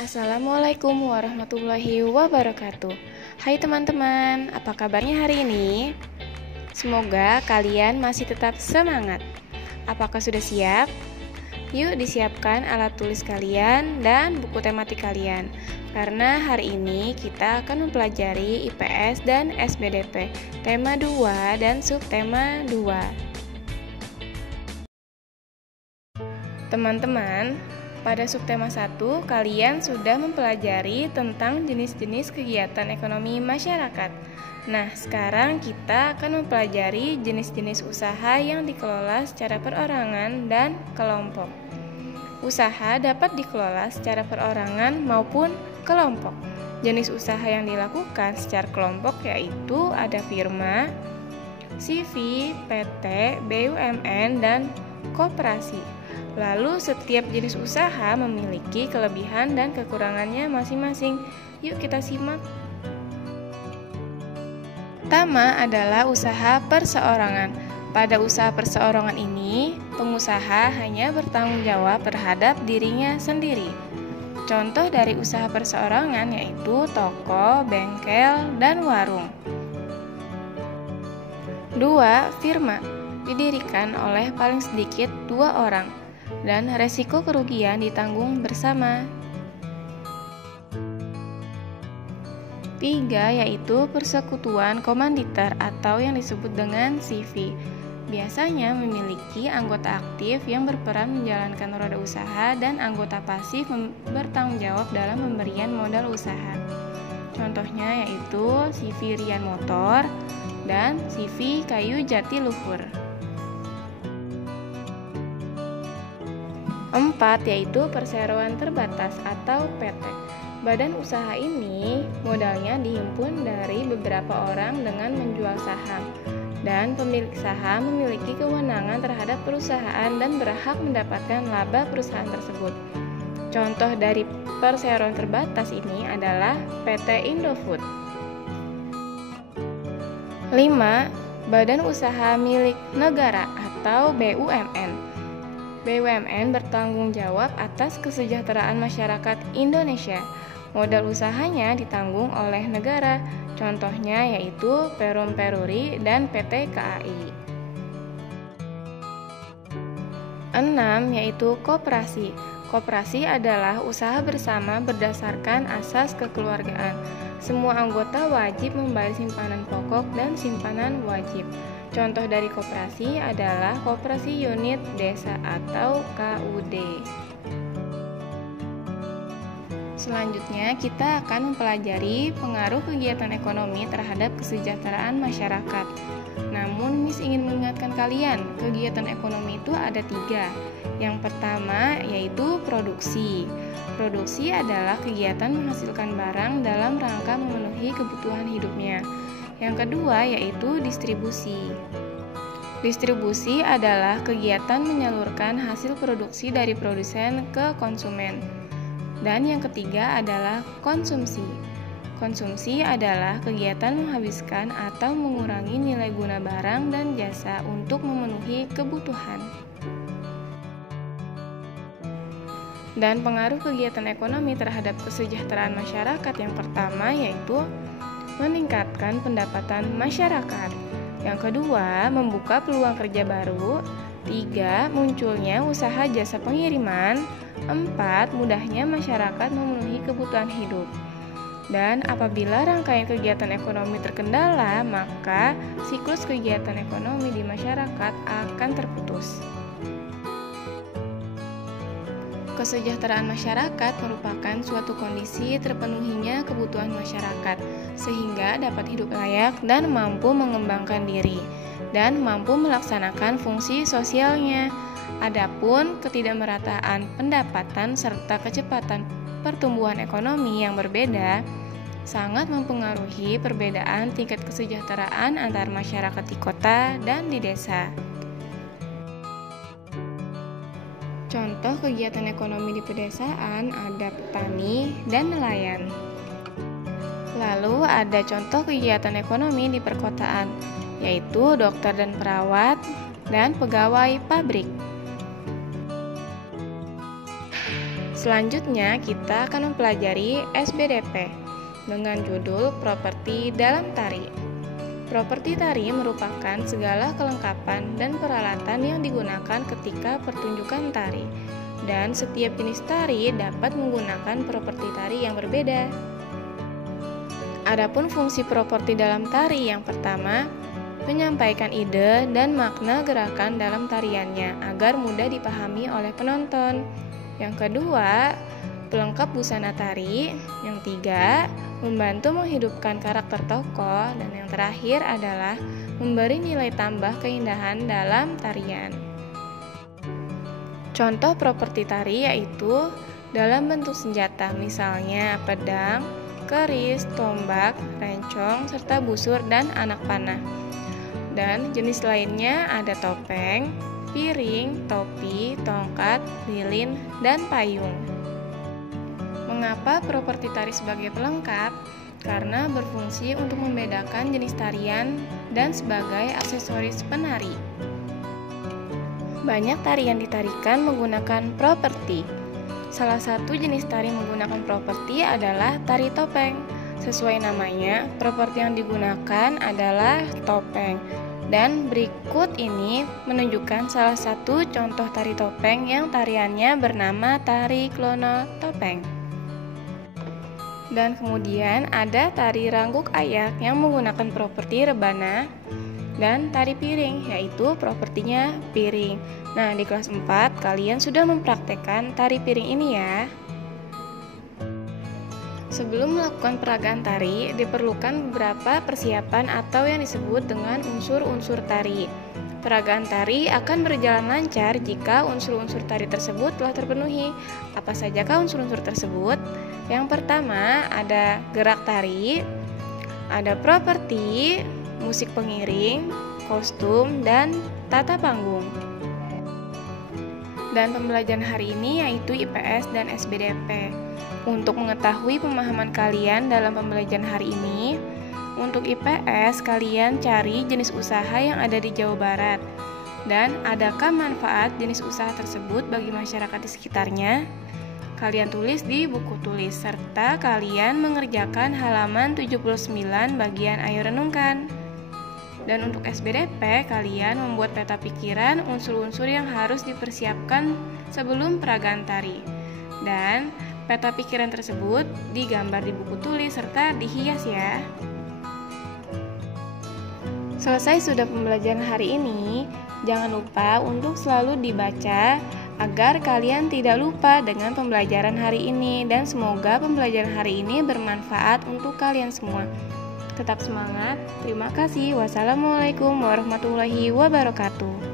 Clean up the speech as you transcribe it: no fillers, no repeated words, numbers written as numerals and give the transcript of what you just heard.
Assalamualaikum warahmatullahi wabarakatuh. Hai teman-teman, apa kabarnya hari ini? Semoga kalian masih tetap semangat. Apakah sudah siap? Yuk disiapkan alat tulis kalian dan buku tematik kalian. Karena hari ini kita akan mempelajari IPS dan SBDP, tema 2 dan subtema 2. Teman-teman, pada subtema 1, kalian sudah mempelajari tentang jenis-jenis kegiatan ekonomi masyarakat. Nah, sekarang kita akan mempelajari jenis-jenis usaha yang dikelola secara perorangan dan kelompok. Usaha dapat dikelola secara perorangan maupun kelompok. Jenis usaha yang dilakukan secara kelompok yaitu ada firma, CV, PT, BUMN, dan koperasi. Lalu setiap jenis usaha memiliki kelebihan dan kekurangannya masing-masing. Yuk kita simak. Pertama adalah usaha perseorangan. Pada usaha perseorangan ini, pengusaha hanya bertanggung jawab terhadap dirinya sendiri. Contoh dari usaha perseorangan yaitu toko, bengkel, dan warung. 2. Firma didirikan oleh paling sedikit 2 orang dan resiko kerugian ditanggung bersama. 3. Yaitu persekutuan komanditer atau yang disebut dengan CV. Biasanya memiliki anggota aktif yang berperan menjalankan roda usaha dan anggota pasif bertanggung jawab dalam pemberian modal usaha. Contohnya yaitu CV Rian Motor dan CV Kayu Jati Luhur. 4. Yaitu perseroan terbatas atau PT. Badan usaha ini modalnya dihimpun dari beberapa orang dengan menjual saham, dan pemilik saham memiliki kewenangan terhadap perusahaan dan berhak mendapatkan laba perusahaan tersebut. Contoh dari perseroan terbatas ini adalah PT Indofood. 5. Badan usaha milik negara atau BUMN. BUMN bertanggung jawab atas kesejahteraan masyarakat Indonesia. Modal usahanya ditanggung oleh negara, contohnya yaitu Perum Peruri dan PT KAI. 6. Yaitu koperasi. Koperasi adalah usaha bersama berdasarkan asas kekeluargaan. Semua anggota wajib membayar simpanan pokok dan simpanan wajib. Contoh dari koperasi adalah Koperasi Unit Desa atau KUD. Selanjutnya, kita akan mempelajari pengaruh kegiatan ekonomi terhadap kesejahteraan masyarakat. Namun, Miss ingin mengingatkan kalian, kegiatan ekonomi itu ada 3. Yang pertama yaitu produksi. Produksi adalah kegiatan menghasilkan barang dalam rangka memenuhi kebutuhan hidupnya. Yang kedua yaitu distribusi. Distribusi adalah kegiatan menyalurkan hasil produksi dari produsen ke konsumen. Dan yang ketiga adalah konsumsi. Konsumsi adalah kegiatan menghabiskan atau mengurangi nilai guna barang dan jasa untuk memenuhi kebutuhan. Dan pengaruh kegiatan ekonomi terhadap kesejahteraan masyarakat yang pertama yaitu meningkatkan pendapatan masyarakat. Yang kedua, membuka peluang kerja baru. 3. Munculnya usaha jasa pengiriman. 4. Mudahnya masyarakat memenuhi kebutuhan hidup. Dan apabila rangkaian kegiatan ekonomi terkendala, maka siklus kegiatan ekonomi di masyarakat akan terputus. Kesejahteraan masyarakat merupakan suatu kondisi terpenuhinya kebutuhan masyarakat, sehingga dapat hidup layak dan mampu mengembangkan diri, dan mampu melaksanakan fungsi sosialnya. Adapun ketidakmerataan pendapatan serta kecepatan pertumbuhan ekonomi yang berbeda, sangat mempengaruhi perbedaan tingkat kesejahteraan antar masyarakat di kota dan di desa. Contoh kegiatan ekonomi di pedesaan ada petani dan nelayan. Lalu ada contoh kegiatan ekonomi di perkotaan, yaitu dokter dan perawat dan pegawai pabrik. Selanjutnya, kita akan mempelajari SBDP dengan judul Properti dalam Tari. Properti tari merupakan segala kelengkapan dan peralatan yang digunakan ketika pertunjukan tari, dan setiap jenis tari dapat menggunakan properti tari yang berbeda. Adapun fungsi properti dalam tari yang pertama, menyampaikan ide dan makna gerakan dalam tariannya agar mudah dipahami oleh penonton. Yang kedua, pelengkap busana tari. Yang tiga, membantu menghidupkan karakter tokoh. Dan yang terakhir adalah memberi nilai tambah keindahan dalam tarian. Contoh properti tari yaitu dalam bentuk senjata, misalnya pedang, keris, tombak, rencong, serta busur dan anak panah. Dan jenis lainnya ada topeng, piring, topi, tongkat, lilin, dan payung. Mengapa properti tari sebagai pelengkap? Karena berfungsi untuk membedakan jenis tarian dan sebagai aksesoris penari. Banyak tarian ditarikan menggunakan properti. Salah satu jenis tari menggunakan properti adalah tari topeng. Sesuai namanya, properti yang digunakan adalah topeng. Dan berikut ini menunjukkan salah satu contoh tari topeng yang tariannya bernama tari klono topeng. Dan kemudian ada tari rangguk ayak yang menggunakan properti rebana, dan tari piring yaitu propertinya piring. Nah, di kelas 4 kalian sudah mempraktekkan tari piring ini ya. Sebelum melakukan peragaan tari, diperlukan beberapa persiapan atau yang disebut dengan unsur-unsur tari. Peragaan tari akan berjalan lancar jika unsur-unsur tari tersebut telah terpenuhi. Apa sajakah unsur-unsur tersebut? Yang pertama ada gerak tari, ada properti, musik pengiring, kostum, dan tata panggung. Dan pembelajaran hari ini yaitu IPS dan SBDP. Untuk mengetahui pemahaman kalian dalam pembelajaran hari ini, untuk IPS kalian cari jenis usaha yang ada di Jawa Barat dan adakah manfaat jenis usaha tersebut bagi masyarakat di sekitarnya. Kalian tulis di buku tulis serta kalian mengerjakan halaman 79 bagian ayo renungkan. Dan untuk SBDP kalian membuat peta pikiran unsur-unsur yang harus dipersiapkan sebelum peragaan tari. Dan peta pikiran tersebut digambar di buku tulis serta dihias ya. Selesai sudah pembelajaran hari ini, jangan lupa untuk selalu dibaca agar kalian tidak lupa dengan pembelajaran hari ini dan semoga pembelajaran hari ini bermanfaat untuk kalian semua. Tetap semangat. Terima kasih. Wassalamualaikum warahmatullahi wabarakatuh.